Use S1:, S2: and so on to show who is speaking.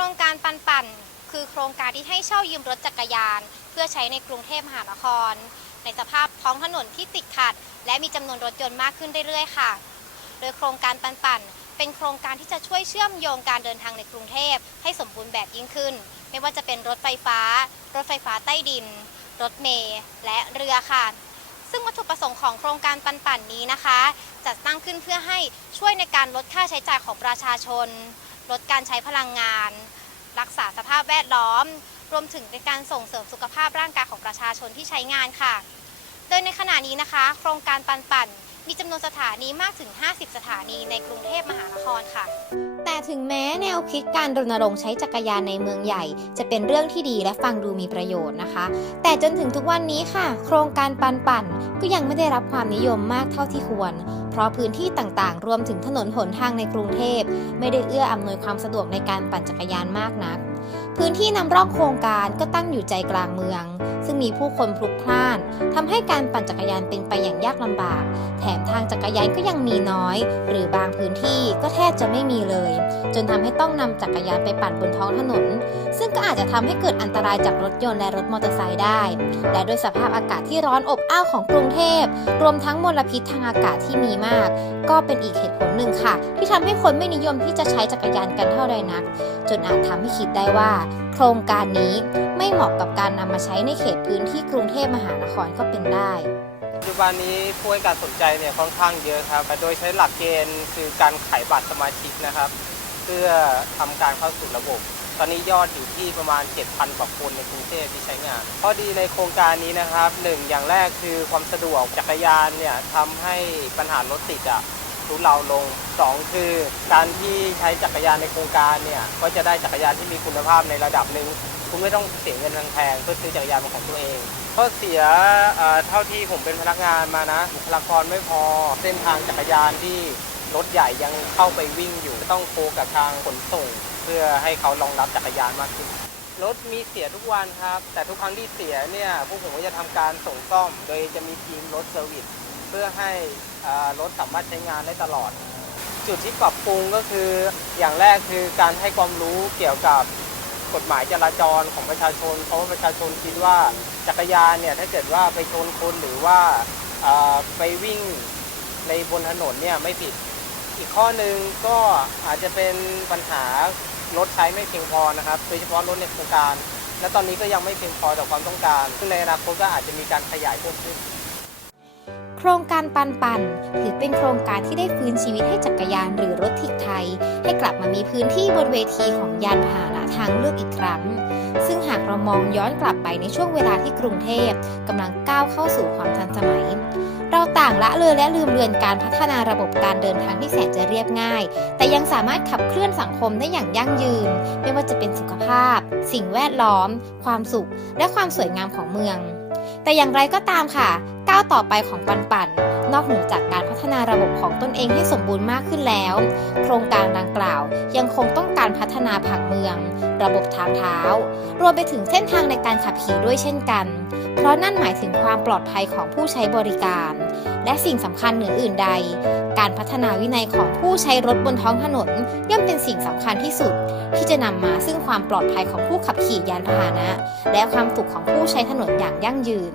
S1: ครงการปันปันคือโครงการที่ให้เช่ายืมรถจักรยาน เพื่อใช้ในกรุงเทพมหานคร ในสภาพท้องถนนที่ติดขัด และมีจำนวนรถยนต์มากขึ้นเรื่อยๆค่ะ โดยโครงการปันปันเป็นโครงการที่จะช่วยเชื่อมโยงการเดินทางในกรุงเทพให้สมบูรณ์แบบยิ่งขึ้น ไม่ว่าจะเป็นรถไฟฟ้า รถไฟฟ้าใต้ดิน รถเมล์และเรือค่ะซึ่งวัตถุประสงค์ของโครงการปันปันนี้นะคะ จัดตั้งขึ้นเพื่อให้ช่วยในการลดค่าใช้จ่ายของประชาชน ลดการใช้พลังงาน รักษาสภาพแวดล้อม รวมถึงในการส่งเสริมสุขภาพร่างกายของประชาชนที่ใช้งานค่ะ โดยในขณะนี้นะคะ โครงการปันปันมีจำนวนสถานีมากถึง 50 สถานีในกรุงเทพมหานครค่ะ แต่ถึงแม้แนวคิดการรณรงค์ใช้จักรยานในเมืองใหญ่ จะเป็นเรื่องที่ดีและฟังดูมีประโยชน์นะคะ แต่จนถึงทุกวันนี้ค่ะ โครงการปันปั่นก็ยังไม่ได้รับความนิยมมากเท่าที่ควร เพราะพื้นที่ต่างๆ รวมถึงถนนหนทางในกรุงเทพ ไม่ได้เอื้ออำนวยความสะดวกในการปั่นจักรยานมากนัก พื้นที่นำร่องโครงการก็ตั้งอยู่ใจกลางเมือง ซึ่งมีผู้คนพลุกพล่านทำให้การปั่นจักรยานเป็นไปอย่างยากลำบาก แถมทางจักรยานก็ยังมีน้อย หรือบางพื้นที่ก็แทบจะไม่มีเลย จนทำให้ต้องนำจักรยานไปปั่นบนท้องถนน ซึ่งก็อาจจะทำให้เกิดอันตรายจากรถยนต์และรถมอเตอร์ไซค์ได้ และด้วยสภาพอากาศที่ร้อนอบอ้าวของกรุงเทพรวมทั้งมลพิษทางอากาศที่มีมาก ก็เป็นอีกเหตุผลหนึ่งค่ะ ที่ทำให้คนไม่นิยมที่จะใช้จักรยานกันเท่าใดนัก จนอาจทำให้คิดได้ว่าโครงการนี้ไม่เหมาะกับการนำมาใช้ในเขตพื้นที่กรุงเทพมหานครก็เป็นได้
S2: ปัจจุบันนี้ผู้ให้การสนใจเนี่ยค่อนข้างเยอะครับ โดยใช้หลักเกณฑ์คือการขายบัตรสมาชิกนะครับ เพื่อทำการเข้าสู่ระบบ ตอนนี้ยอดอยู่ที่ประมาณ 7,000กว่าคนในกรุงเทพที่ใช้งานข้อดีในโครงการนี้นะครับหนึ่งอย่างแรกคือความสะดวกจักรยานเนี่ยทำให้ปัญหารถติดอะ ทุเลาลงสองคือการที่ใช้จักรยานในโครงการเนี่ยก็จะได้จักรยานที่มีคุณภาพในระดับหนึ่งคุณไม่ต้องเสียเงินแพงเพื่อซื้อจักรยานเป็นของตัวเองข้อเสียเท่าที่ผมเป็นพนักงานมานะบุคลากรไม่พอเส้นทางจักรยานที่รถใหญ่ยังเข้าไปวิ่งอยู่ต้องโคกับทางขนส่ง เพื่อให้เขารองรับจักรยานมากขึ้นรถมีเสียทุกวันครับ แต่ทุกครั้งที่เสียเนี่ยพวกผมก็จะทำการส่งซ่อม โดยจะมีทีมรถเซอร์วิส เพื่อให้รถสามารถใช้งานได้ตลอด จุดที่ปรับปรุงก็คืออย่างแรกคือการให้ความรู้เกี่ยวกับกฎหมายจราจรของประชาชน เพราะว่าประชาชนคิดว่าจักรยานเนี่ยถ้าเกิดว่าไปชนคนหรือว่าไปวิ่งในบนถนนเนี่ยไม่ผิด อีกข้อหนึ่งก็อาจจะเป็นปัญหารถใช้ไม่เพียงพอนะครับ โดยเฉพาะรถในโครงการ และตอนนี้ก็ยังไม่เพียงพอต่อความต้องการ ซึ่งในอนาคตก็อาจจะมีการขยายเพิ่มขึ้น
S1: ครงการปันปันถือเป็นโครงการที่ได้ฟื้นชีวิตให้จักรยานหรือรถทิกไทย ให้กลับมามีพื้นที่บนเวทีของยานพาหนะทางเลือกอีกครั้ง ซึ่งหากเรามองย้อนกลับไปในช่วงเวลาที่กรุงเทพกำลังก้าวเข้าสู่ความทันสมัย เราต่างละเลยและลืมเลือนการพัฒนาระบบการเดินทางที่แสนจะเรียบง่าย แต่ยังสามารถขับเคลื่อนสังคมได้อย่างยั่งยืน ไม่ว่าจะเป็นสุขภาพ สิ่งแวดล้อม ความสุข และความสวยงามของเมืองแต่อย่างไรก็ตามค่ะาวต่อไปของปันปันนอกเหนือจากการพัฒนาระบบของตนเองให้สมบูรณ์มากขึ้นแล้ว โครงการดังกล่าวยังคงต้องการพัฒนาผังเมือง ระบบทางเท้า รวมไปถึงเส้นทางในการขับขี่ด้วยเช่นกัน เพราะนั่นหมายถึงความปลอดภัยของผู้ใช้บริการ และสิ่งสำคัญเหนืออื่นใด การพัฒนาวินัยของผู้ใช้รถบนท้องถนนย่อมเป็นสิ่งสำคัญที่สุด ที่จะนำมาซึ่งความปลอดภัยของผู้ขับขี่ยานพาหนะ และความสุขของผู้ใช้ถนนอย่างยั่งยืน